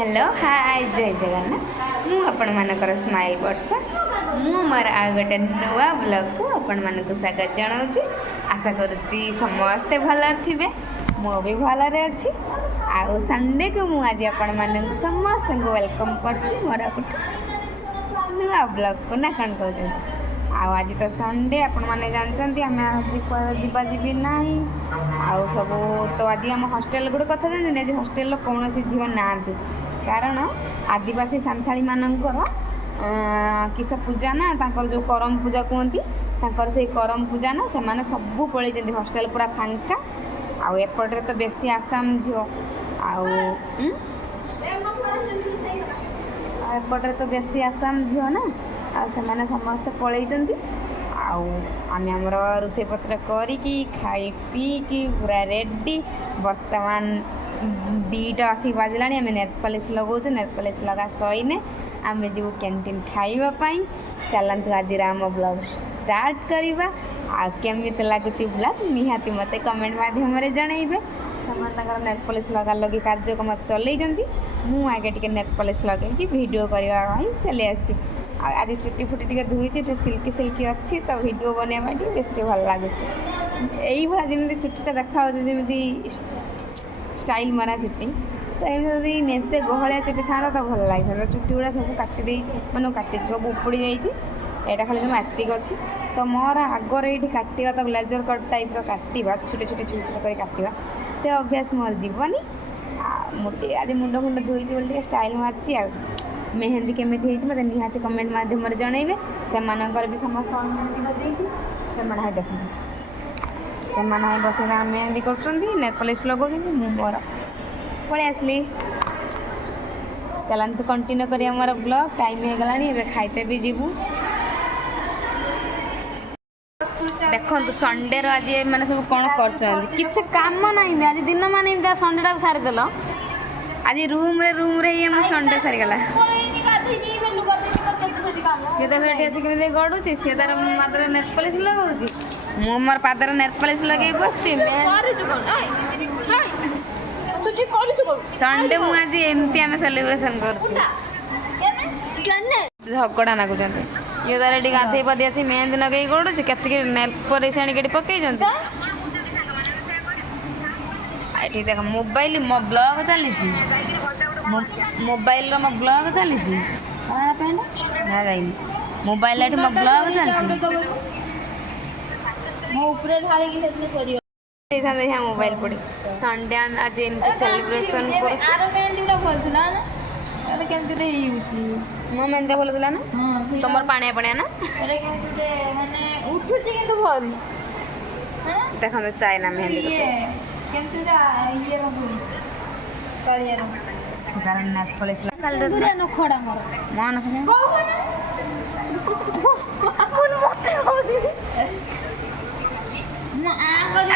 Hello hi जय जगन्नाथ मु आपण मानकर स्माइल वर्षा मु मोर आ गोटे नुआ ब्लॉग को आपण मानक स्वागत जनाऊँगी। आशा करुच्ची समस्ते भलर थे मु भी भलरे अच्छी आ संडे को मु आज आपण मानक समस्त वेलकम करछि मोर नुआ ब्लॉग को ना कौन कहते आज तो संडे आपण मैंने जानते आम आज जीवा जी ना आउ सब तो आज आम हस्टेल गोटे कथा जानते हस्टेल कौन झील ना कारण आदिवासी सांथाली मानकर किस पूजा ना तांकर जो करम पूजा कहती से करम पूजा ना से माने सबू पलि हस्टेल पूरा फांका आउ एपटे तो बेसी आसाम झील एपटे तो बेसी आसाम झील ना से माने समस्ते पलि आमर रोषे पत्र करी खाई पी पूरा रेडी बर्तमान 2टा आसिक बाजिला आम नेट पॉलिश लगाऊँ नेट पॉलिश लगा सईने आम जीव कैंटीन खावाई चलतु आज आम ब्लॉग स्टार्ट करवा आमि लगुच ब्लॉग निहाती मत कमेंट माध्यम जनइबे से नेट पॉलिश लगा लगी कार्यक्रम चलती मु आगे टे नेट पॉलिश लगे वीडियो करने चली आसी आज चुटी फुटी टे धोई सिल्की सिल्की अच्छी तो वीडियो बनवा बेस भल लगुच यही जमी चुटीटा देखा जमी स्टाइल मरा चुटी तो एमती मेचे गहलिया चुटी था तो भल लगी चुटी गुड़ा सब काटी मैंने काटी सब उपड़ी जाइए खाली जो एतिक अच्छी तो मोर आगर ये काटा तो ब्लेजर कट टाइप काटा छोटे छोटे छोटे छोटे कर काटा से अभ्यास मोर जीवनी आज मुंड मुंड धोई बोल स्टाइल मार्ची आ मेहंदी केमी मत निहाती कमेंट मध्यम जनइबे से भी समस्त से देख से बस मेहंदी कर नेल पॉलिश लगाऊँ मोर पलि आसली चलतु कंटिन्यू करिया मोर ब्लॉग टाइम हो गलानी खाइते भी जीवु देखो संडे आज मैंने सब कौन कर काम ना आज दिन मान संडेटा सारीदेल आज रूम रे ही संडे सारीगला सी तो से आसिक गड़ुची सी तार पादर नेल पॉलिश लगाऊँ मु मोर पादर नेल पॉलिश लगे बस संडे मु आज एमती आम सेलिब्रेशन कर झगड़ा नागुच ये तार ये गाधे पाधे आसी मेहंदी लगे गड़ुची के नेल पॉलिश आनिक पकई ये देख मोबाइल मो ब्लॉग चली मोबाइल मो ब्लॉग चली ना जाइनी मोबाइल मो ब्लॉग चलती मोबाइल पड़ी संडे आम आज एमती सेलिब्रेशन मो मेहंदी भल था ना तुम पानिया पानिया ना देखो चाइना मेहंदी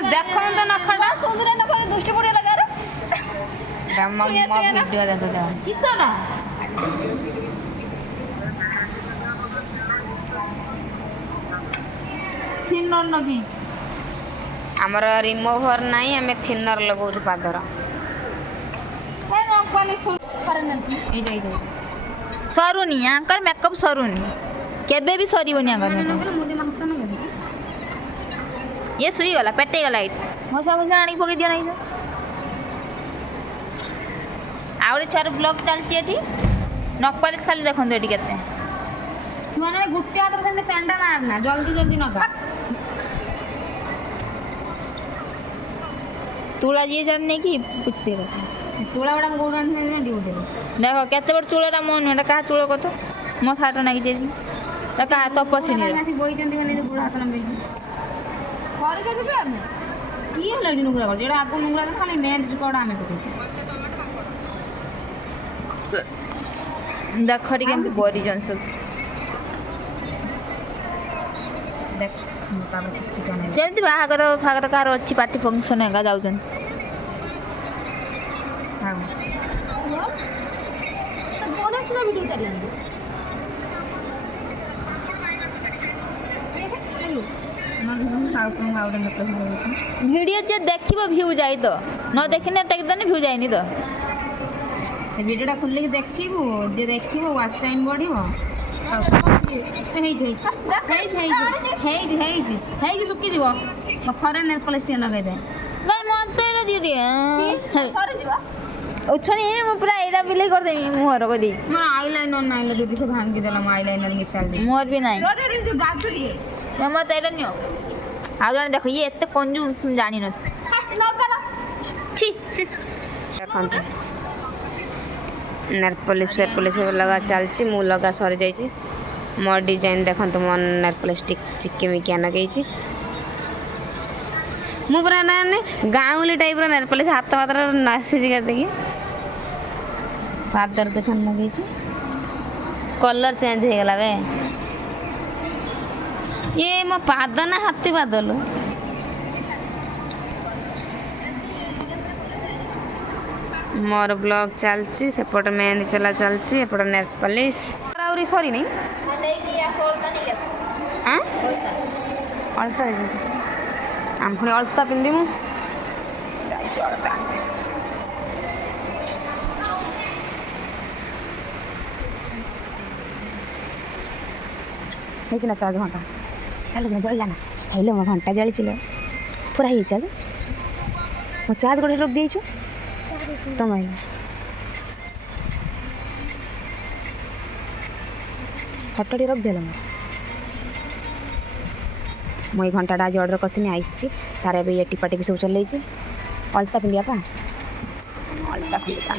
देखो तो नखड़ा सुंदर नखड़ा दुष्ट पड़िया लगा वीडियो देखो किसना थिनर लगी आमर रिमूभर नहीं आम थिनर लगाऊँ पादर सरुनी आंकर मेकअप सरुनी केबे भी सरीबनी आंकर ये सुई गला पेटे गला मशा फसा आनी पकई दिया नहीं आउे छुआर ब्लॉग चलती ये नख पॉलिश खाली देखो ये केते तुम गोटे हाथ से पेंडा मारना जल्दी जल्दी नगा तुला जी जानने की पूछते तुला बड़ा गोड़ ड्यूटी देख केते बड़ चूड़ा मो नुह क्या चूड़ कत मो सार्ट नागी जाइए क्या तपसी गोड़ हाथ किए नुगरा कर आग नुगरा खाली मेहंदी चुकड़ा आम पकड़ देख टे बरी जन सब जमी बाहागर फागर कार अच्छी पार्टी फंक्शन है जाऊँ वीडियो चल वीडियो जे देखिबो व्यू जाई तो न देखिने टेक देने व्यू जाइनी तो ସେ ଭିଡ଼ିଓଟା ଖୋଲିକି ଦେଖିବୁ, ଯେ ଦେଖିବ ୱାଚ୍ ଟାଇମ୍ ବଢ଼ିବ। ହେଇଛି ଶୁଖିଯିବ। ଫରେନ୍ ନେଲ୍ ପଲିସ୍ ଟିକେ ଲଗେଇଦେ। ଭାଇ ମୋତେ ଏଇଟା ଦିଅ ଟିକେ ଉଛଣି ମୁଁ ପୁରା ଏଇଟା ବିଲେଇ କରିଦେବି ମୁହଁର କହିଦେଇଛି। ମୋର ଆଇଲାଇନର୍ ନାହିଁ ଲୋ ଦିଦି, ସେ ଭାଙ୍ଗିଦେଲା ମୋ ଆଇଲାଇନର୍ ମିତାଲି। ମୋର ବି ନାହିଁ। ମୋତେ ଏଇଟା ନିଅ। ଆଉ ଜଣେ ଦେଖ ଇଏ ଏତେ କଞ୍ଜୁସ୍ ମୁଁ ଜାଣିନଥିଲି। ଛି ଦେଖନ୍ତୁ ନେଲ୍ ପଲିସ୍ ଫେର୍ ପଲିସ୍ ଲଗା ଚାଲିଛି, ମୁଁ ଲଗା ସରିଯାଇଛି। ମୋ ଡିଜାଇନ୍ ଦେଖନ୍ତୁ, ମୋ ନେଲ୍ ପଲିସ୍ ଚିକିମିକିଆ ଲଗେଇଛି। ମୁଁ ପୁରା ମାନେ ଗାଉଁଲି ଟାଇପ୍ର ନେଲ୍ ପଲିସ୍, ହାତ ଫାତରେ ନାସିଛି କେତିକି। ପାଦର ଦେଖନ୍ତୁ ଲଗେଇଛି, କଲର୍ ଚେଞ୍ଜ ହେଇଗଲା ବେ। ଇଏ ମୋ ପାଦ ନା ହାତୀ ପାଦ ଲୋ। ମୋର ବ୍ଲଗ୍ ଚାଲିଛି, ସେପଟେ ମେହେନ୍ଦି ଚଲା ଚାଲିଛି, ଏପଟେ ନେଲ୍ ପଲିସ୍ ଆହୁରି ସରିନି। ଅଳତା ଦେଇଛନ୍ତି, ଆମେ ପୁଣି ଅଳତା ପିନ୍ଧିମୁ। ଯାଇଛି ଅଳତା। ହେଇଛି ନା ଚାର୍ଜ ଘଣ୍ଟା ଚାଲୁଛି ନା, ଜଳିଲା ନା? ହେଇଲୋ ମୋ ଘଣ୍ଟା ଜଳିଛି ଲୋ, ପୁରା ହେଇଛି ଚାର୍ଜ। ମୋ ଚାର୍ଜ ଗୋଟେ ରଖିଦେଇଛୁ ତମେ। ଫଟୋ ଟିକେ ରଖିଦେଲ। ମୁଁ ଏଇ ଘଣ୍ଟାଟା ଆଜି ଅର୍ଡ଼ର କରିଥିଲି, ଆସିଛି। ତାର ଏବେ ଇଏ ଟିପା ଟିପି ସବୁ ଚଲେଇଛି। ଅଳତା ପିନ୍ଧିବା ପା, ଅଳତା ପିନ୍ଧିବା।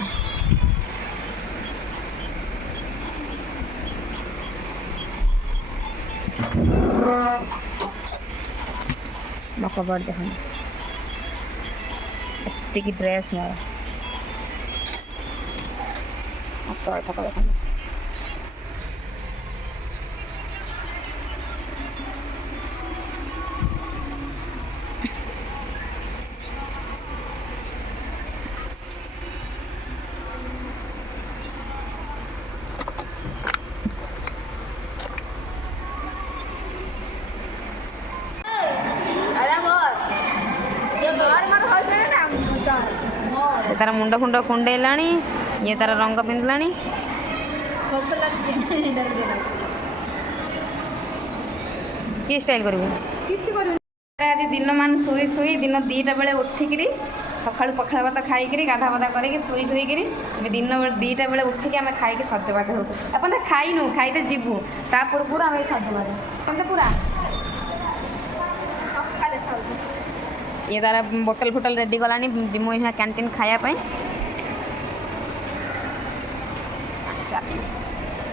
ମୋ କବର୍ଡ଼ ଦେଖନ୍ତୁ, ଏତିକି ଡ୍ରେସ୍ ମୋର। ଦେଖନ୍ତୁ ସେ ତାର ମୁଣ୍ଡ ଫୁଣ୍ଡ କୁଣ୍ଡେଇଲାଣି, ଇଏ ତାର ରଙ୍ଗ ପିନ୍ଧିଲାଣି। କି ଷ୍ଟାଇଲ୍ କରିବୁ? କିଛି କରିବୁ। ଆଜି ଦିନ ମାନ ଶୋଇ ଶୋଇ ଦିନ 2ଟା ବେଳେ ଉଠିକିରି, ସକାଳୁ ପଖାଳ ଭାତ ଖାଇକିରି, ଗାଧା ପାଧା କରିକି ଶୋଇକିରି, ଦିନ 2ଟା ବେଳେ ଉଠିକି ଆମେ ଖାଇକି ସଜବାଜ ହେଉଛୁ। ଆପଣ ଖାଇନୁ, ଖାଇତେ ଯିବୁ, ତା ପୂର୍ବରୁ ଆମେ ସଜବାଜ ପୁରା। ଇଏ ତାର ବୋଟଲ ଫୋଟଲ ରେଡ଼ି କଲାଣି, ଯିମୁ ଏଇନା କ୍ୟାଣ୍ଟିନ୍ ଖାଇବା ପାଇଁ।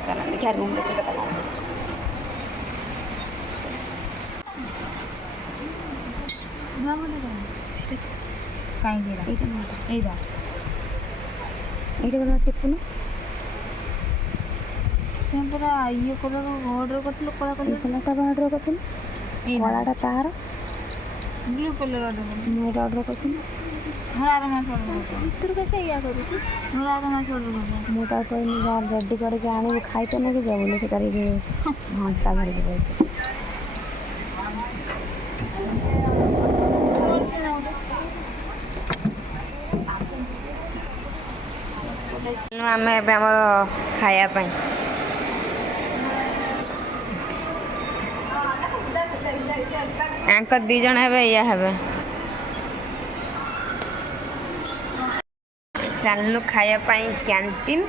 ଚାଲ ଦେଖିଆ ରୁମ୍ରେ ସେଇଟା କ'ଣ କରୁଛି। କାହିଁକି ଏଇଟା ଗୋଟେ ଟିପୁନୁ। ପୁରା ଇଏ କଲର୍ ଅର୍ଡ଼ର କରିଥିଲୁ, କଳା କଲର୍ଟା ଅର୍ଡ଼ର କରିଥିଲି, କଳାଟା ତାର, ବ୍ଲୁ କଲର୍ ଅର୍ଡ଼ର କରିଥିଲି। ମୁଁ ଏଇଟା ଅର୍ଡ଼ର କରିଥିଲି। ମୋର ଆର ମାସ ଅର୍ଡ଼ର କରିଛି। ଭିତରକୁ ଆସି ଏଇଆ କରୁଛି। ମୋର ଆର ମାସ ଅର୍ଡ଼ର କରିଛି। ମୁଁ ତାକୁ କହିଲି ଯାହା ରେଡ଼ି କରିକି ଆଣିବୁ, ଖାଇତେ ନେଇକି ଯାଉ ବୋଲି, ସେ କରିକି ଘଣ୍ଟା ଧରିକି ଯାଇଛି। ଆମେ ଏବେ ଆମର ଖାଇବା ପାଇଁ ଆଙ୍କ 2 ଜଣ ହେବେ, ଇଏ ହେବେ। ଚାଲୁ ଖାଇବା ପାଇଁ କ୍ୟାଣ୍ଟିନ୍।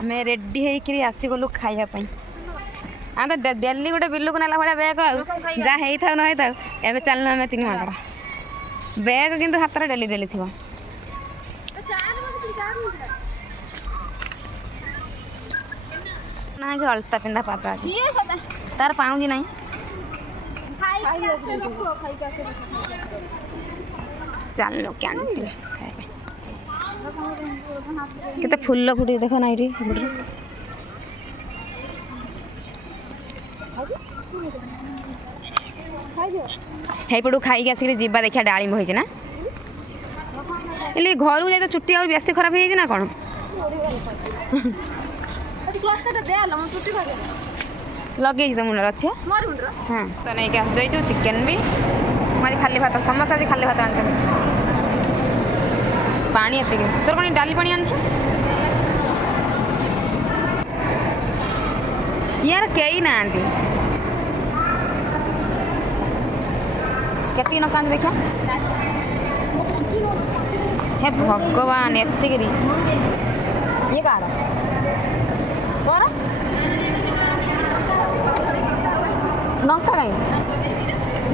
ଆମେ ରେଡ଼ି ହେଇକିରି ଆସିଗଲୁ ଖାଇବା ପାଇଁ। ଆମେ ତ ଡେଲି ଗୋଟେ ବିଲକୁ ନେଲା ଭଳିଆ ବ୍ୟାଗ୍, ଆଉ ଯାହା ହେଇଥାଉ ନ ହେଇଥାଉ, ଏବେ ଚାଲୁନ ଆମେ 3 ମାଙ୍କର ବ୍ୟାଗ୍ କିନ୍ତୁ ହାତରେ ଡେଲି ଡେଲି ଥିବ। ନାହିଁ ଅଳତା ପିନ୍ଧା ପାଦ ଅଛି, ତାର ପାଉଁଜି ନାହିଁ। ଚାଲୁ କ୍ୟାଣ୍ଟିନ୍ ଖାଇବା। କେତେ ଫୁଲ ଫୁଟି ଦେଖ ନା ଏଇଠି ସେପଟରେ। ହେଇପଟୁ ଖାଇକି ଆସିକି ଯିବା ଦେଖିଆ ଡାଳିମ୍ବ ହେଇଛି ନା। ହେଲେ ଘରକୁ ଯାଇ ତ ଚୁଟି ଆଉ ବେଶୀ ଖରାପ ହେଇଯାଇଛି ନା କ'ଣ? ଲଗେଇଛି ତ ମୁଣ୍ଡରେ ଅଛି। ହଁ ତ ନେଇକି ଆସିଯାଇଛୁ ଚିକେନ୍ ବି। ମୁଁ ଆଜି ଖାଲି ଭାତ, ସମସ୍ତେ ଆଜି ଖାଲି ଭାତ ଆଣିଛନ୍ତି। ପାଣି ଏତିକି ତୋର କ'ଣ ଡାଲି ପାଣି ଆଣିଛୁ ইয়ার କେହି ନାହାନ୍ତି କେତିକି ନକାନ୍ତି ଦେଖିଆ ହେ ଭଗବାନ ଏତିକିରି ଇଏ କାହାର କର ଲଙ୍କା କାହିଁ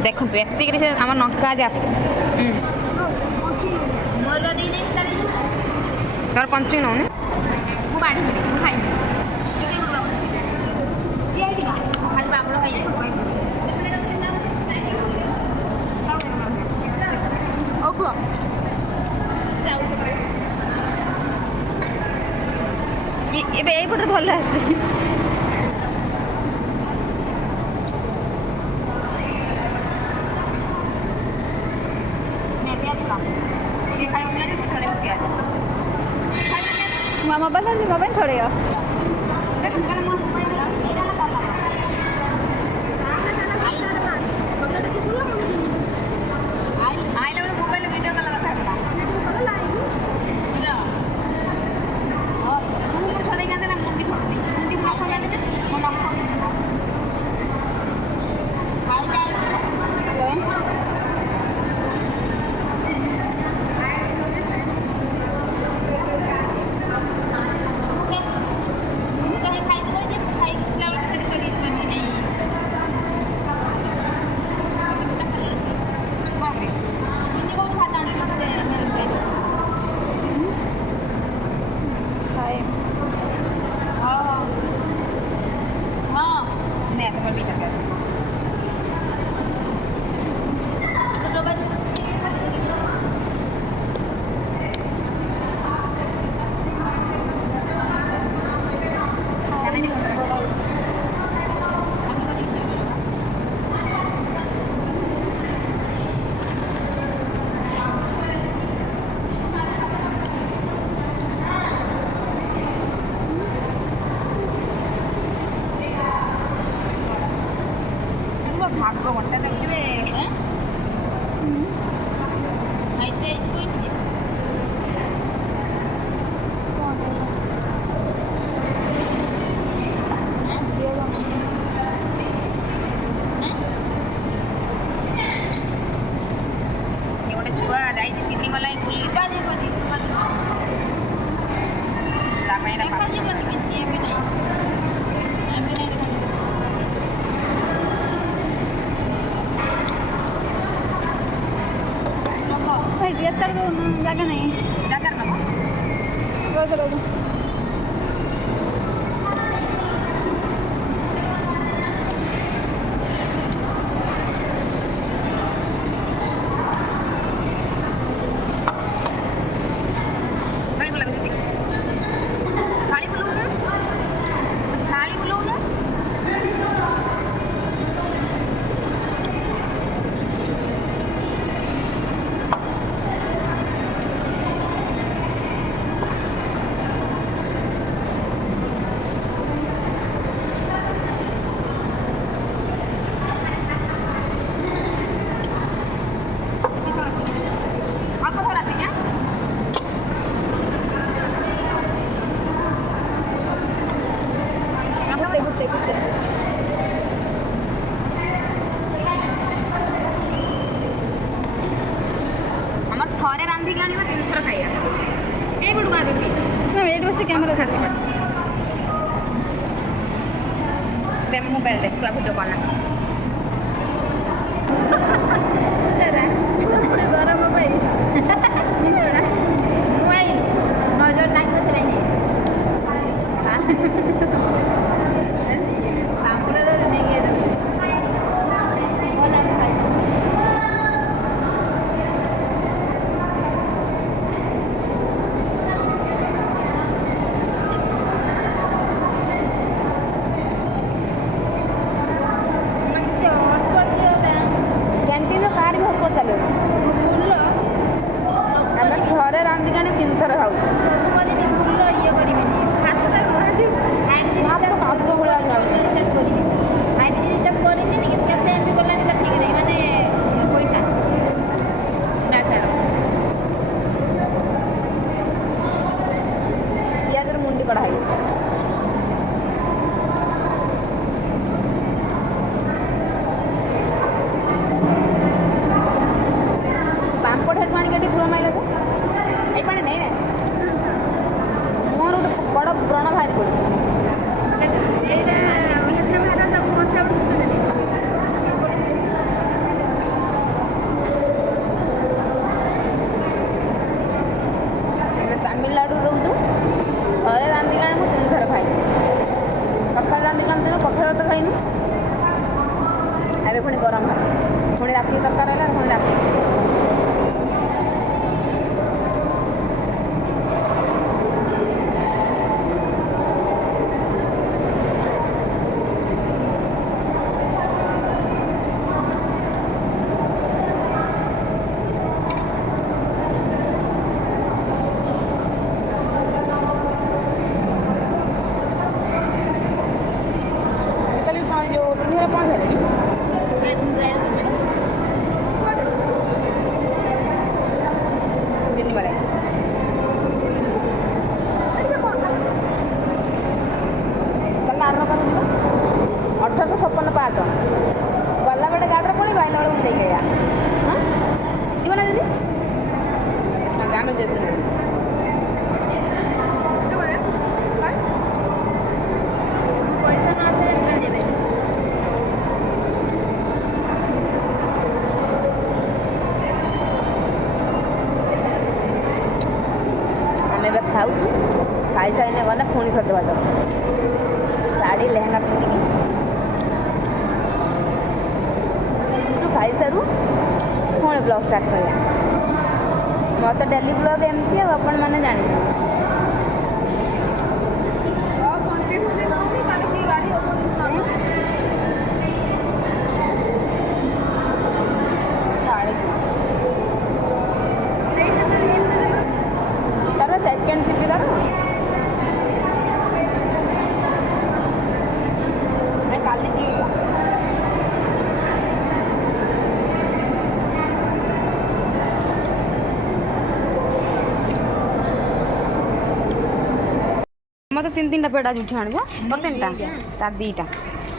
ଦେଖନ୍ତୁ ଏତିକିରି ସେ ଆମର ଲଙ୍କା ଆଜି ତୋର ପଞ୍ଚୁକି ନଉନି ମୁଁ ବାଢ଼ିବି ମୁଁ ଖାଇବି ଖାଲି ପାମ୍ପଡ଼ ଖାଇଯାଏ ଆଉ କୁହ ଏବେ ଏଇପଟରେ ଭଲ ଆସୁଛି मोबाइल मोबाइल छोड़ेगा ଭାଗ ବଣ୍ଟା ଦେଉଛେ ଗୋଟେ ଛୁଆ ଯାଇଛି ଚିନି ମଲାଇ ବୁଲିବା ଯିବନି ତା ପାଇଁ ଦେଖାଯିବନି କିଛି ଏବେ ନାହିଁ ଜାଗା ନାହିଁ ଜାଗାରେ ନେବ ରୋଜ ରୋଜ ଥରେ ରାନ୍ଧିକି ଆଣିବା 3 ଥର ଖାଇବା ଏଇ ବୁଡ଼ୁ ଗାଁ ଦୁଟି ଏଇଠି ବସି କ୍ୟାମେରା ଖାଲି ଦେ ମୋବାଇଲ ଦେ ତୁ ଭିଡ଼ିଓ କରନା ଗରମ ପାଇଁ ନଜର ଲାଗିବ ସେଟା କ୍ୟାଣ୍ଟିନ୍ର କାହାର ବି ହଟ୍ କରିଚାଲୁ ଖାଉଛୁ ଖାଇସାରିଲେ ଗଲେ ପୁଣି ସଜବାଜ ଶାଢ଼ୀ ଲେହେଙ୍ଗା ପିନ୍ଧିକି ଖାଇସାରୁ ପୁଣି ବ୍ଲଗ୍ ଷ୍ଟାର୍ଟ କରିବା। ମୋର ତ ଡେଲି ବ୍ଲଗ୍ ଏମିତି ଆଉ ଆପଣମାନେ ଜାଣିବେ। ତାର ସେକେଣ୍ଡ ସିଫ୍ଟ ତାର କାଲି ଯିବା। ମୋତେ 3-3ଟା ପେଡ଼ା ଉଠି ଆଣିବ। ମୋର 3ଟା ତାର 2ଟା।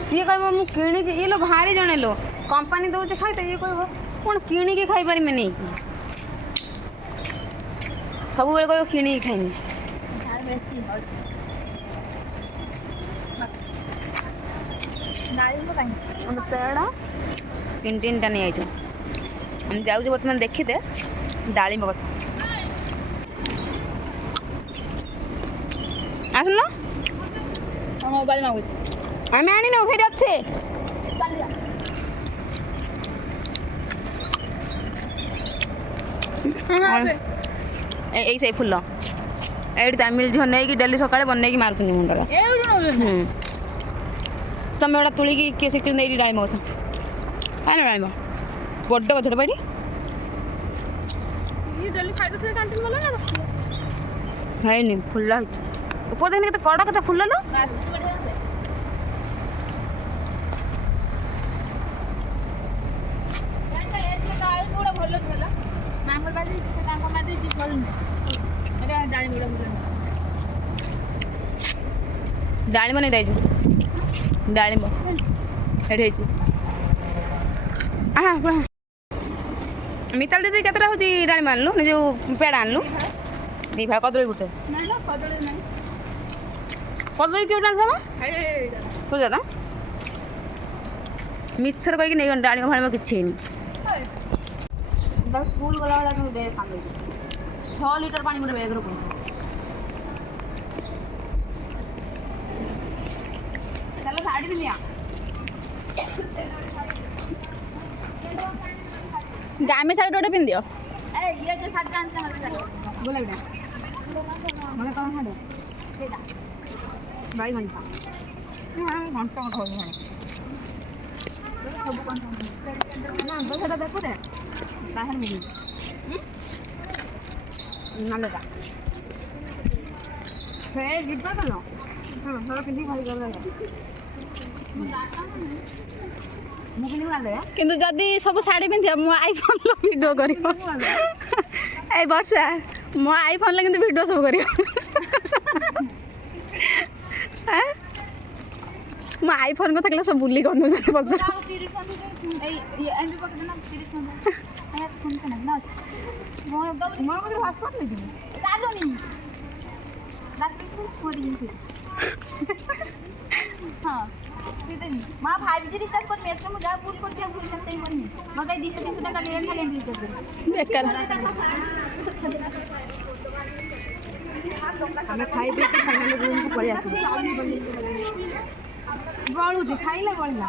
ସିଏ କହିବ ମୁଁ କିଣିକି ଇଏ लो ଭାରି ଜଣେ ଲୋ କମ୍ପାନୀ ଦେଉଛି ଖାଇତେ ଇଏ କହିବ କ'ଣ କିଣିକି ଖାଇପାରିମି ନେଇକି ସବୁବେଳେ କହିବ କିଣିକି ଖାଇମି। ପେଡ଼ା 3-3ଟା ନେଇଯାଇଛୁ। ଆମେ ଯାଉଛୁ ବର୍ତ୍ତମାନ ଦେଖିତେ ଡାଳିମ୍ବ କଥା। ଆସୁନ ମୋବାଇଲ ମାଗୁଛି ଆମେ ଆଣିନୁ ସେଇଠି ଅଛି। ଏଇ ସେଇ ଫୁଲ ଏଇଠି ତାମିଲ ଝିଅ ନେଇକି ଡେଲି ସକାଳେ ବନେଇକି ମାରୁଛନ୍ତି ମୁଣ୍ଡରେ। ତମେ ଗୋଟେ ତୁଳିକି କିଏ ସେଠି ନେଇକି ଡାଳିମ୍ବ ଗଛ କାହିଁକି ଡାଳିମ୍ବ ବଡ଼ ଗଛଟା ବାଡ଼ି ହେଇନି ଫୁଲ ହେଇଛି ଉପରେ ଦେଖିନି କେତେ କଡ଼ କେତେ ଫୁଲ लो। ଡାଳିମ୍ବ ନେଇ ଯାଇଛୁ ଡାଳିମ୍ବ ଏଠି ହେଇଛି। ମିତାଲ ଦିଦି କେତେଟା ହେଉଛି ଡାଳିମ୍ବ ଆଣିଲୁ ଯେଉଁ ପେଡ଼ା ଆଣିଲୁ 2 ଫାଳ କଦଳୀ ଗୋଟେ କଦଳୀ କେଉଁଟା ଆଣିଥିବ ବୁଝ ତ ମିଛରେ କହିକି ନେଇଗଲି ଡାଳିମ୍ବ ଫାଳିମ୍ବ କିଛି ହେଇନି। ସ୍କୁଲ ଗଲାବେଳେ କିନ୍ତୁ ବେଗ କାମ 6 ଲିଟର ପାଣି ଗୋଟେ ବେଗରୁ ଚାଲ ଶାଢ଼ୀ ପିନ୍ଧିଆ ଗାମି ଶାଢ଼ୀ ଗୋଟେ ପିନ୍ଧିଅ। ଇଏ ଯେ ଶାଢ଼ୀ ଆଣିଛ ଗୋଲାପୀଟା ମାନେ କ'ଣ ହାଡ଼ ସେଇଟା ବାଇ ଘଣ୍ଟା ଘଣ୍ଟା ହଉଛି ସବୁ ଘଣ୍ଟା ସେଟା ଦେଖୁ ଦେ ତାହେଲେ ମିଳିବ ନାଲଟା ସେ ଯିବା କଲ ସେଟା ପିନ୍ଧିକି ଭାଇ ଗଲା ମୁଁ ପିନ୍ଧିବି କାନ୍ଦେ କିନ୍ତୁ ଯଦି ସବୁ ଶାଢ଼ୀ ପିନ୍ଧିବ ମୋ ଆଇଫୋନ୍ର ଭିଡ଼ିଓ କରିବ। ଏଇ ବର୍ଷା ମୋ ଆଇଫୋନ୍ରେ କିନ୍ତୁ ଭିଡ଼ିଓ ସବୁ କରିବ। ମୋ ଆଇଫୋନ୍ କଥା କହିଲେ ସବୁ ବୁଲି କରିନେଉଛନ୍ତି ପଚାର। ମା 5G ରିଚାର୍ଜ କରି ଏଥର ମୁଁ ଯାହା ଭୁଲ କରିଛି ଭୁଲ ସେମିତି କରିନି ମୋତେ 200-300 ଟଙ୍କା ଖାଲି ରିଚାର୍ଜ କରିବି ବେକାର ଆମେ ଖାଇ ପିଇକି ଫାଇନାଲି ରୁମ୍କୁ ପଳେଇ ଆସିବୁ। ଗଳୁଛି ଖାଇଲେ ଗଳିଲା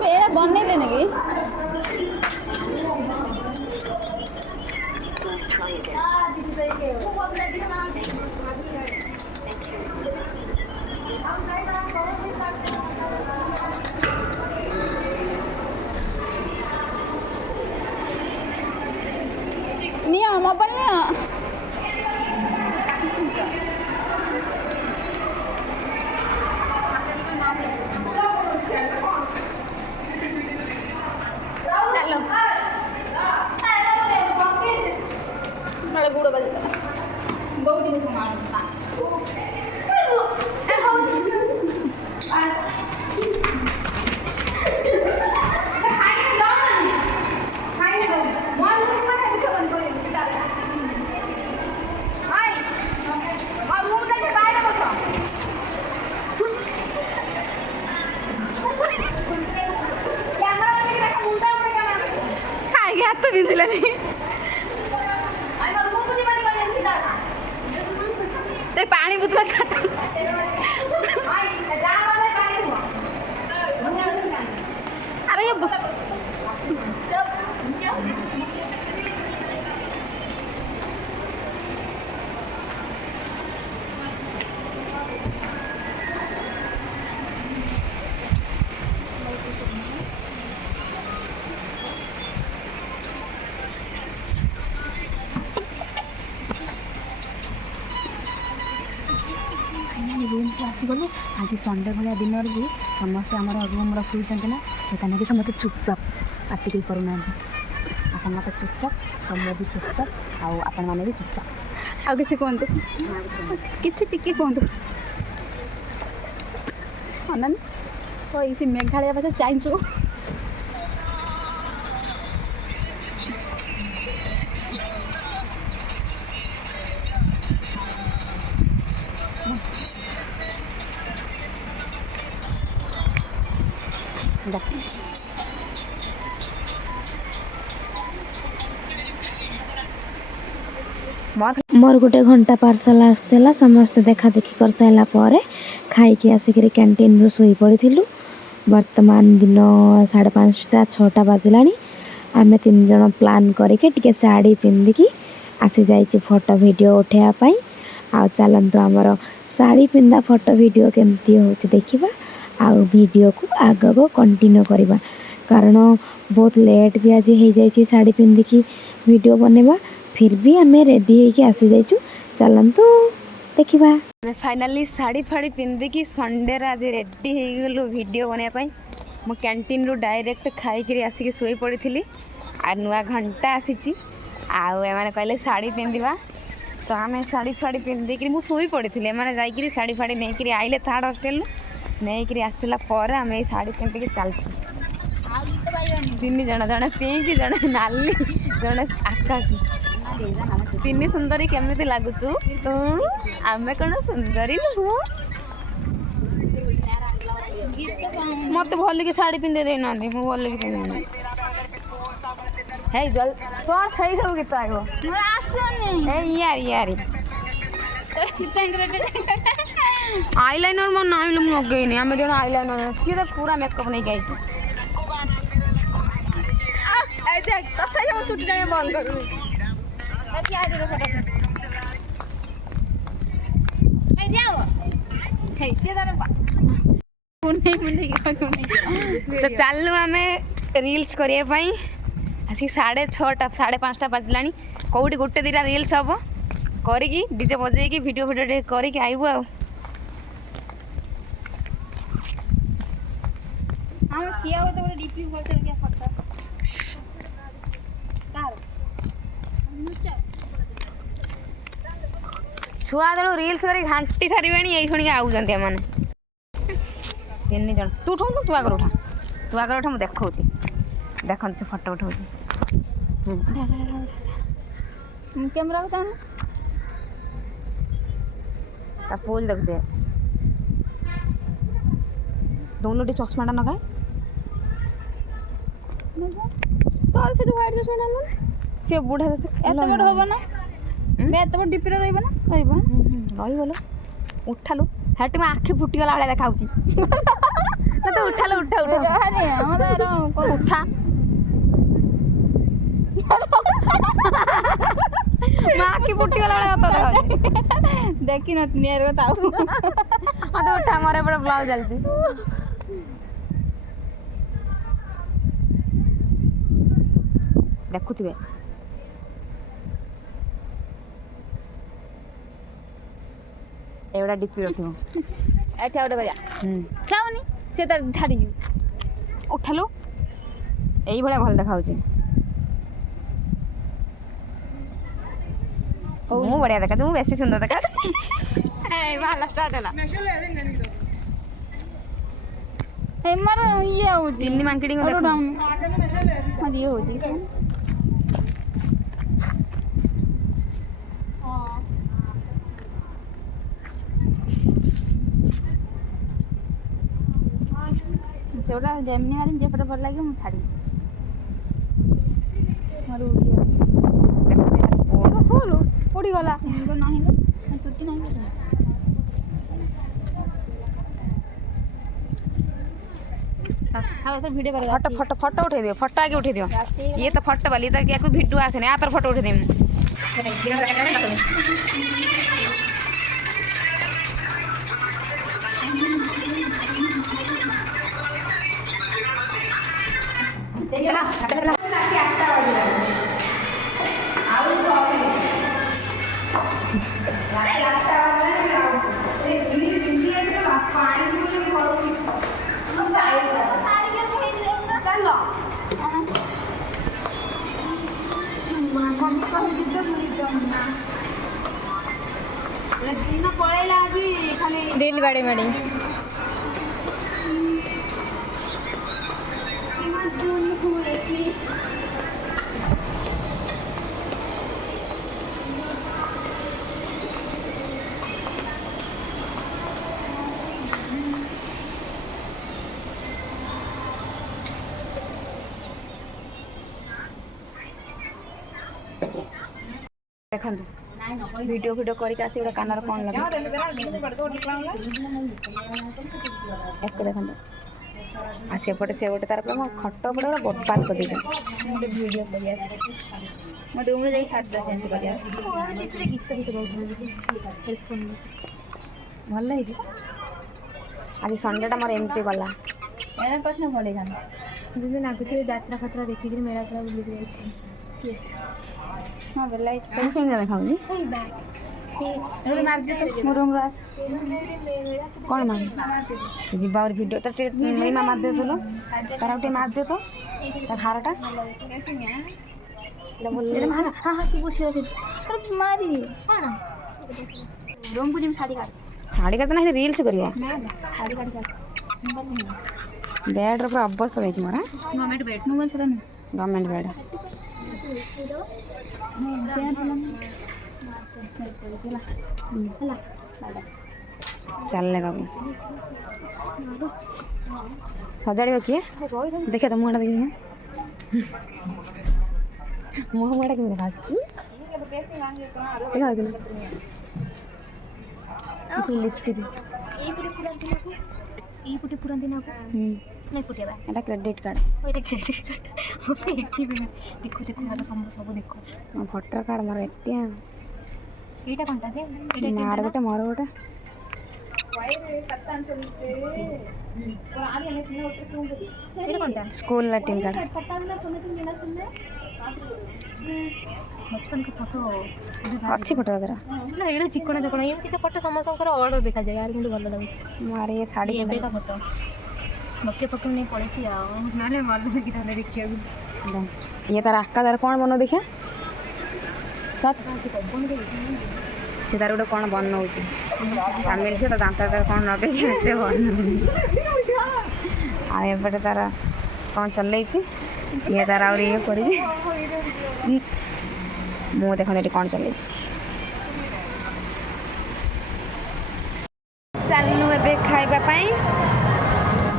मेरा बनने देने की नहीं मोबाइल नहीं ପାଣି ବୁତଲ ଛାଟ ଆରେ ରୁମ୍କୁ ଆସିଗଲୁ। ଆଜି ସଣ୍ଡେ ଭଳିଆ ଦିନରେ ବି ସମସ୍ତେ ଆମର ରୁମ୍ର ଶୋଇଛନ୍ତି ନା, ସେକାନେ ସମସ୍ତେ ଚୁପଚାପ ପାଟି କେହି କରୁନାହାନ୍ତି। ଆଉ ସମସ୍ତେ ଚୁପଚାପ, ତମେ ବି ଚୁପଚାପ, ଆଉ ଆପଣମାନେ ବି ଚୁପଚାପ। ଆଉ କିଛି କୁହନ୍ତୁ, କିଛି ଟିକେ କୁହନ୍ତୁ। ଅନାନି ସେ ମେଘାଳୟ ପାଖେ ଚାହିଁଛୁ। ମୋର ଗୋଟେ ଘଣ୍ଟା ପାର୍ସଲ ଆସିଥିଲା। ସମସ୍ତେ ଦେଖା ଦେଖି କରିସାରିଲା ପରେ ଖାଇକି ଆସିକିରି କ୍ୟାଣ୍ଟିନ୍ରୁ ଶୋଇପଡ଼ିଥିଲୁ। ବର୍ତ୍ତମାନ ଦିନ 5:30 6ଟା ବାଜିଲାଣି। ଆମେ 3 ଜଣ ପ୍ଲାନ୍ କରିକି ଟିକେ ଶାଢ଼ୀ ପିନ୍ଧିକି ଆସିଯାଇଛୁ ଫଟୋ ଭିଡ଼ିଓ ଉଠାଇବା ପାଇଁ। ଆଉ ଚାଲନ୍ତୁ ଆମର ଶାଢ଼ୀ ପିନ୍ଧା ଫଟୋ ଭିଡ଼ିଓ କେମିତି ହେଉଛି ଦେଖିବା, ଆଉ ଭିଡ଼ିଓକୁ ଆଗକୁ କଣ୍ଟିନ୍ୟୁ କରିବା। କାରଣ ବହୁତ ଲେଟ୍ ବି ଆଜି ହେଇଯାଇଛି ଶାଢ଼ୀ ପିନ୍ଧିକି ଭିଡ଼ିଓ ବନେଇବା। ଫିର୍ ବି ଆମେ ରେଡ଼ି ହେଇକି ଆସିଯାଇଛୁ, ଚାଲନ୍ତୁ ଦେଖିବା। ଆମେ ଫାଇନାଲି ଶାଢ଼ୀ ଫାଢ଼ୀ ପିନ୍ଧିକି ସଣ୍ଡେରେ ଆଜି ରେଡ଼ି ହେଇଗଲୁ ଭିଡ଼ିଓ ବନେଇବା ପାଇଁ। ମୁଁ କ୍ୟାଣ୍ଟିନ୍ରୁ ଡାଇରେକ୍ଟ ଖାଇକିରି ଆସିକି ଶୋଇପଡ଼ିଥିଲି। ଆଉ ନୂଆ ଘଣ୍ଟା ଆସିଛି, ଆଉ ଏମାନେ କହିଲେ ଶାଢ଼ୀ ପିନ୍ଧିବା, ତ ଆମେ ଶାଢ଼ୀ ଫାଢ଼ୀ ପିନ୍ଧିକିରି ମୁଁ ଶୋଇପଡ଼ିଥିଲି। ଏମାନେ ଯାଇକିରି ଶାଢ଼ୀ ଫାଢ଼ୀ ନେଇକିରି ଆଇଲେ ଥାର୍ଡ଼ ହଷ୍ଟେଲରୁ, ନେଇକିରି ଆସିଲା ପରେ ଆମେ ଏଇ ଶାଢ଼ୀ ପିନ୍ଧିକି ଚାଲିଛୁ। 3 ଜଣ, ଜଣେ ପିଙ୍କ୍, ଜଣେ ନାଲି, ଜଣେ ଆକାଶୀ। 3 ସୁନ୍ଦରୀ କେମିତି ଲାଗୁଛୁ? ଆମେ କ'ଣ ସୁନ୍ଦରୀ ନୁହଁ? ମତେ ଭଲିକି ଶାଢ଼ୀ ପିନ୍ଧେଇ ଦେଇନାହାନ୍ତି, ମୁଁ ଭଲିକି ପିନ୍ଧିନି। ହେଇ ଜଲ୍ ତ ସେଇ ସବୁ ଗୀତ ଆଇବ ୟାରି ଆଇଲାଇନର ମୋ ନାଇଁଲେ ମୁଁ ଲଗେଇନି। ଆମେ ଜଣେ ଆଇଲାଇନର ସିଏ ତ ପୁରା ମେକଅପ୍ ନେଇକି ଆଇଛି। ତଥାପି ମୁଁ ଚୁଟି ଟାଣିବା ବନ୍ଦ କରୁନି। ତ ଚାଲୁ ଆମେ ରିଲ୍ସ କରିବା ପାଇଁ। ଆସିକି 6:30 5:30 ବାଜିଲାଣି। କେଉଁଠି ଗୋଟେ 2ଟା ରିଲ୍ସ ହେବ, କରିକି ଡିଜେ ବଜେଇକି ଭିଡ଼ିଓ ଟିକେ କରିକି ଆଇବୁ। ଆଉ ଛୁଆ ତେଣୁ ରିଲ୍ସ କରି ଘାଣ୍ଟି ସାରିବେଣି, ଏଇ ଶୁଣିକି ଆଉଛନ୍ତି ଏମାନେ 3 ଜଣ। ତୁ ଉଠଉନୁ, ତୁ ଆଗରେ ଉଠା, ମୁଁ ଦେଖଉଛି। ଦେଖନ୍ତୁ ସେ ଫଟୋ ଉଠଉଛି। କ୍ୟାମେରାକୁ ଚାହୁଁନୁ, ତା ପୋଜ୍ ଦେଖୁଥିବେ। ଦଉନୁ ଟିକେ ଚଷମାଟା ନଗାଏ। ତୋର ସେ ଯୋଉ ହ୍ୱାଇଟ୍ ଚଷମାଟା ଆଣିଲୁ, ସିଏ ବୁଢ଼ା ଏତେ ବଡ଼ ହବ ନା? ଏତେ ବଡ଼ ଡିପିରେ ରହିବ ନା? ରହିବ ଲୋ। ଉଠାଲୁ, ହେଠି ମୋ ଆଖି ଫୁଟିଗଲା ଭଳିଆ ଦେଖାଉଛି। ତୁ ଉଠାଲୁ, ଉଠା ଉଠା ଉଠା। ମୋ ଆଖି ଫୁଟିଗଲା ଭଳିଆ ତ ଦେଖାଉଛି। ଦେଖିନଥିଲି କଥା। ମତେ ଉଠା, ମୋର ଏପଟେ ବ୍ଲାଉଜ ଚାଲିଛି। ଦେଖୁଥିବେ ଏଗୁଡ଼ା ଡିପି ରଖିବ। ଏଠି ଆଉ ଗୋଟେ କରିବା। ଖାଉନି ସେ ତାର ଛାଡ଼ିକି ଉଠାଲୁ, ଏଇଭଳିଆ ଭଲ ଦେଖାଉଛି। ମୁଁ ବଢ଼ିଆ ଦେଖାଉଛି, ମୁଁ ବେଶୀ ସୁନ୍ଦର ଦେଖାଉଛି। ଷ୍ଟାର୍ଟ ହେଲା। ମୋର ଇଏ ହଉଛି 3 ମାଙ୍କିଡ଼ିଙ୍କୁ ଦେଖ, ଇଏ ହଉଛି। ସେଗୁଡ଼ା ଯେମିତି ମାରିବି, ଯେପଟେ ଭଲ ଲାଗିବ ମୁଁ ଛାଡ଼ିବି। ମୋର गला नहीं चुट्टी नहीं हाँ तो वीडियो कर फोटो फोटो फोटो उठे दियो फोटो आगे उठे दियो ये तो फोटो वाली तो क्या कोई वीडियो आसे नहीं आतर फोटो उठे देम चला दिन पड़ेगा आज खाली रील बाड़ी बाड़ी देखंतु वीडियो वीडियो करके आसी गोटे कानर कौन लगे एक देखंतु आ सेपटे से गोटे तार पूरा खट पड़े बर्बाद कर दी वीडियो करिया मो रूम रे जाई खाट सेंड करिया गीत गीत हेडफोन भल है आज संडेटा मोर एमती गला मेरा प्रश्न पड़ेगा दीदी नागुची यात्रा खतरा देखी मेला पूरा बुली जाए हाँ बोला तुम से देखा मार दे तो मो रूम कौन मार से जीवा और वीडियो तो मेरी माँ मार दे तो तार गोटे मार दे तो तार हारटा हाँ हाँ तू बुझी मारी कौन रूम को जिम साड़ी काट शाड़ी का ना रील्स करियो साड़ी काट बेड रे पूरा अवस्था देखी मोर गवर्नमेंट बेड मोबाइल थोड़ा नहीं गवर्नमेंट बेड चल लेगा सजाड़ किए देखे तो मुँहटा देखिए मुँह मुँहटा केमी देखा लिपस्टिक ये पूरा दिन नहीं पुटिया एटा क्रेडिट कार्ड ओए क्रेडिट कार्ड ओते एठी भी देखो देखो वाला सब देखो भोटर कार्ड मोर एटीएम एटा कोनटा जे मार गोटे मोर गोटे एटा कोनटा स्कूल एटीएम कार्ड बचपन का फोटो अच्छी फोटो वगैरह ना एटा चिकना चिकना एमती का फोटो समस्तकर ऑर्डर देखा जाए यार किंतु भलो लागछ मार ये साड़ी एबे का फोटो मक्के पकड़ नहीं पड़े नाले मार लगी था देखिए ये तार आका तार कौन बनो देखिए से तार गोटे कौन बनाऊँ फैमिली से तो दांत कौन लगे बन आएपटे तार कौन चल ये तार आ ये कर मु देखते कौन चल चलू ए खावाई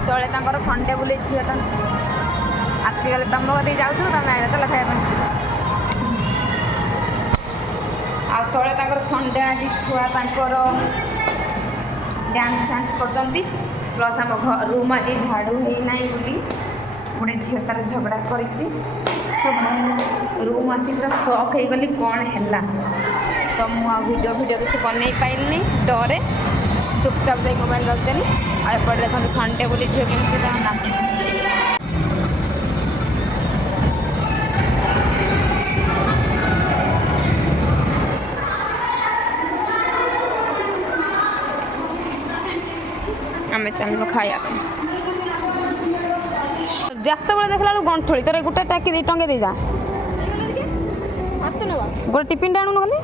तले तंकर संडे बुले झील आसीगले तुम कदे जाऊ तुम चल खाया आ तले तंकर संडे आज छुआ तंकर डांस डांस कर प्लस आम रूम आज झाड़ू होना बोली गोटे झील तार झगड़ा कर रूम आसी पूरा शॉक हो गली कौन है तो मुझे वीडियो किसी बन पाइलि डरे चुपचाप जाए मोबाइल रखदेली आएपटे देखते संडे बोली झील केमी नाच आम चलो खाया जिते बड़े देखला गंठोली तोर गोटे टाकी टंगे दे जा गोटे टिफिन टा आणुन गले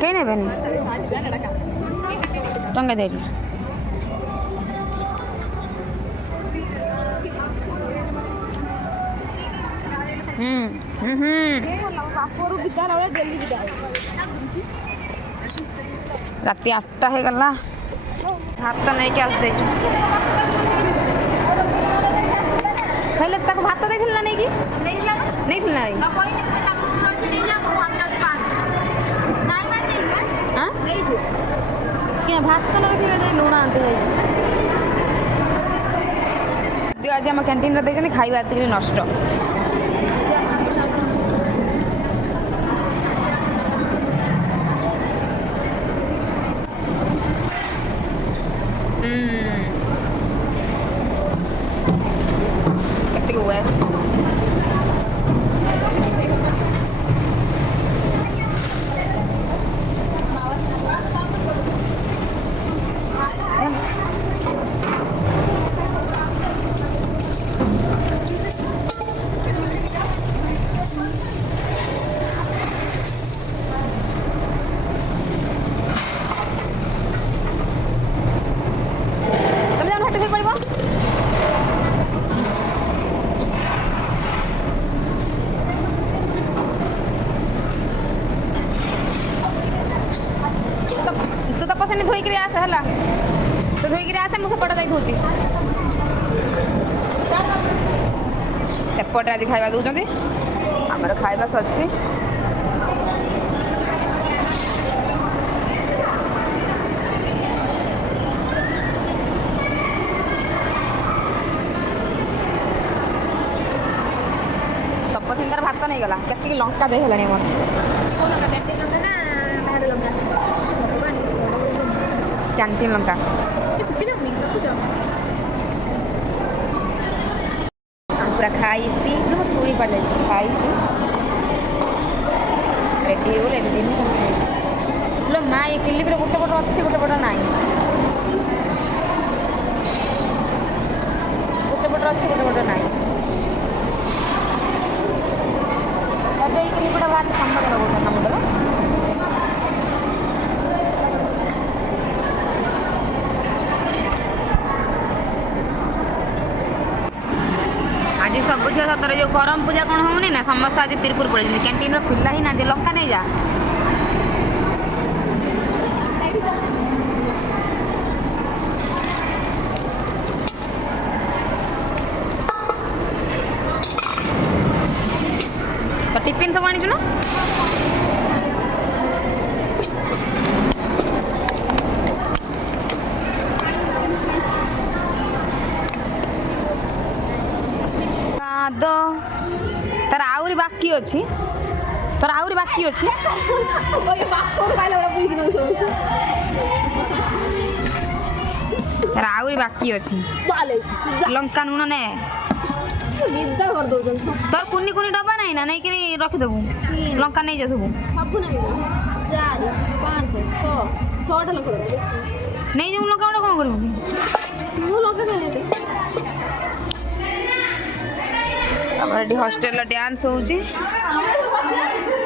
कहीं ने टंगे दे राति 8टा हो गला हाथ तो नहीं क्या आसते भात देखिल ना नहीं कि नहीं कि भात तो नहीं लुण आनते जाइए आज आम कैंटीन देखते खाଇବା ଏତିକି ନଷ୍ଟ ଏତିକି ୱେଷ୍ଟ ପସନ୍ଦ ଧୋଇକିରି ଆସେ ହେଲା ତୁ ଧୋଇକିରି ଆସେ ମୁଁ ସେପଟେ ଯାଇ ଧୋଉଛି ସେପଟେ ଆଜି ଖାଇବା ଦେଉଛନ୍ତି ଆମର ଖାଇବା ସରିଛି ତପସିନ୍ଦାର ଭାତ ନେଇଗଲା କେତିକି ଲଙ୍କା ଦେଇ ହେଲାଣି ଆମର କ୍ୟାଣ୍ଟିନ୍ ଲଙ୍କା ଶୁଖି ଯାଉନି ରଖୁଛ ପୁରା ଖାଇ ପିଇ ମୋ ଚୁଳି ପାଳିଯାଇଛି ଖାଇ ପିଇ ରେଡ଼ି ହେଇଗଲେ ଏବେ ଦିନ ଲୋ ମା ଏ କ୍ଲିପ୍ରେ ଗୋଟେ ପଟ ଅଛି ଗୋଟେ ପଟ ନାହିଁ ଗୋଟେ ପଟ ଅଛି ଗୋଟେ ପଟ ନାହିଁ ଏବେ ଏଇ କ୍ଲିପ୍ଟା ଭାରି ସମ୍ବାଦ ଲଗାଉଛନ୍ତି ନା ମୁଣ୍ଡର ଆଜି ସବୁ ଝିଅ ସତରେ ଯେଉଁ କରମ ପୂଜା କ'ଣ ହେଉନି ନା ସମସ୍ତେ ଆଜି ତିରୁପୁର ପଳେଇଛନ୍ତି କ୍ୟାଣ୍ଟିନ୍ର ପିଲା ହିଁ ନାହାନ୍ତି ଲଙ୍କା ନେଇଯା ତ ଟିଫିନ୍ ସବୁ ଆଣିଛୁ ନା ତାର ଆହୁରି ବାକି ଅଛି ତାର ଆହୁରି ବାକି ଅଛି ତାର ଆହୁରି ବାକି ଅଛି ଲଙ୍କା ଲୁଣ ନେ ତୋର କୁନି କୁନି ଡବା ନାହିଁ ନା ନେଇକିରି ରଖିଦେବୁ ଲଙ୍କା ନେଇଯା ସବୁ ନେଇଯିବୁ ଲଙ୍କା ଗୁଡ଼ା କ'ଣ କରିବୁ ଆମର ଏଠି ହଷ୍ଟେଲର ଡ୍ୟାନ୍ସ ହେଉଛି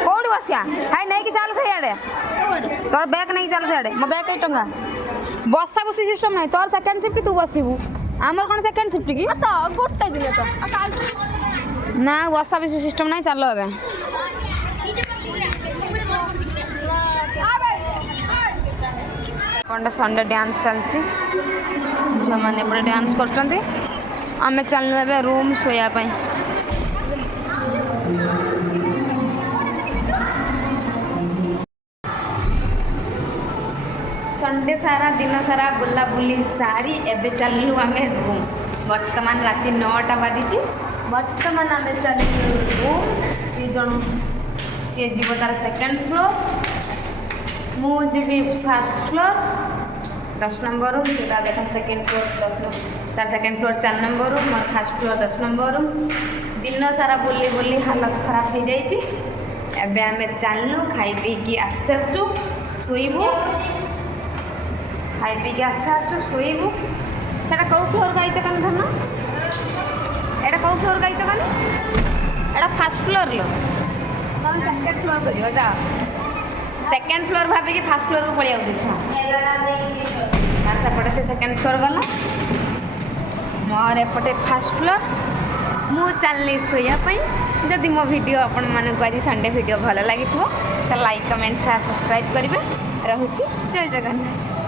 କୋଉଠି ବସିଆ ହାଇ ନେଇକି ଚାଲ ସେଇଆଡ଼େ ତୋର ବ୍ୟାଗ୍ ନେଇକି ଚାଲ ସେଇଆଡ଼େ ମୋ ବ୍ୟାଗ୍ କେଇ ଟଙ୍କା ବସା ବସି ସିଷ୍ଟମ୍ ନାହିଁ ତୋର ସେକେଣ୍ଡ ସିଫ୍ଟ ତୁ ବସିବୁ ଆମର କ'ଣ ସେକେଣ୍ଡ ସିଫ୍ଟ କି ତ ଗୋଟେ ଦିନ ତ ନା ବସା ବସି ସିଷ୍ଟମ୍ ନାହିଁ ଚାଲ ଏବେ କ'ଣଟା ସଣ୍ଡେ ଡ୍ୟାନ୍ସ ଚାଲିଛି ଝିଅମାନେ ଏପଟେ ଡ୍ୟାନ୍ସ କରୁଛନ୍ତି ଆମେ ଚାଲିଲୁ ଏବେ ରୁମ୍ ଶୋଇବା ପାଇଁ ସଣ୍ଡେ ସାରା ଦିନ ସାରା ବୁଲାବୁଲି ସାରି ଏବେ ଚାଲିଲୁ ଆମେ ରୁମ୍ ବର୍ତ୍ତମାନ ରାତି 9ଟା ବାଜିଛି ବର୍ତ୍ତମାନ ଆମେ ଚାଲିଲୁ ରୁମ୍ ଦୁଇ ଜଣ ସିଏ ଯିବ ତାର ସେକେଣ୍ଡ ଫ୍ଲୋର୍ ମୁଁ ଯିବି ଫାର୍ଷ୍ଟ ଫ୍ଲୋର୍ 10 ନମ୍ବର ରୁମ୍ ସେଟା ଦେଖ ସେକେଣ୍ଡ ଫ୍ଲୋର୍ 10 ନମ୍ବର ତାର ସେକେଣ୍ଡ ଫ୍ଲୋର୍ 4 ନମ୍ବର ରୁମ୍ ମୋର ଫାର୍ଷ୍ଟ ଫ୍ଲୋର୍ 10 ନମ୍ବର ରୁମ୍ ଦିନ ସାରା ବୁଲି ବୁଲି ହାଲତ ଖରାପ ହେଇଯାଇଛି ଏବେ ଆମେ ଚାଲିଲୁ ଖାଇ ପିଇକି ଆସିସାରିଛୁ ଶୋଇବୁ ଖାଇ ପିଇକି ଆସିସାରିଛୁ ଶୋଇବୁ ସେଟା କେଉଁ ଫ୍ଲୋର୍ ଗାଇଛ କାନି ଧନ ଏଇଟା କେଉଁ ଫ୍ଲୋର୍ ଗାଇଛ କାନି ଏଇଟା ଫାର୍ଷ୍ଟ ଫ୍ଲୋର୍ लो ତମେ ସେକେଣ୍ଡ ଫ୍ଲୋର୍କୁ ଯିବ ଯାଅ ସେକେଣ୍ଡ ଫ୍ଲୋର୍ ଭାବିକି ଫାର୍ଷ୍ଟ ଫ୍ଲୋର୍କୁ ପଳେଇ ଯାଉଛି ଛୁଆ ତାର ସେପଟେ ସେ ସେକେଣ୍ଡ ଫ୍ଲୋର୍ ଗଲା ମୋର ଏପଟେ ଫାର୍ଷ୍ଟ ଫ୍ଲୋର୍ ମୁଁ ଚାଲିଲି ଶୋଇବା ପାଇଁ ଯଦି ମୋ ଭିଡ଼ିଓ ଆପଣମାନଙ୍କୁ ଆଜି ସଣ୍ଡେ ଭିଡ଼ିଓ ଭଲ ଲାଗିଥିବ ତ ଲାଇକ୍ କମେଣ୍ଟ ସେୟାର ସବସ୍କ୍ରାଇବ୍ କରିବେ ରହୁଛି ଜୟ ଜଗନ୍ନାଥ।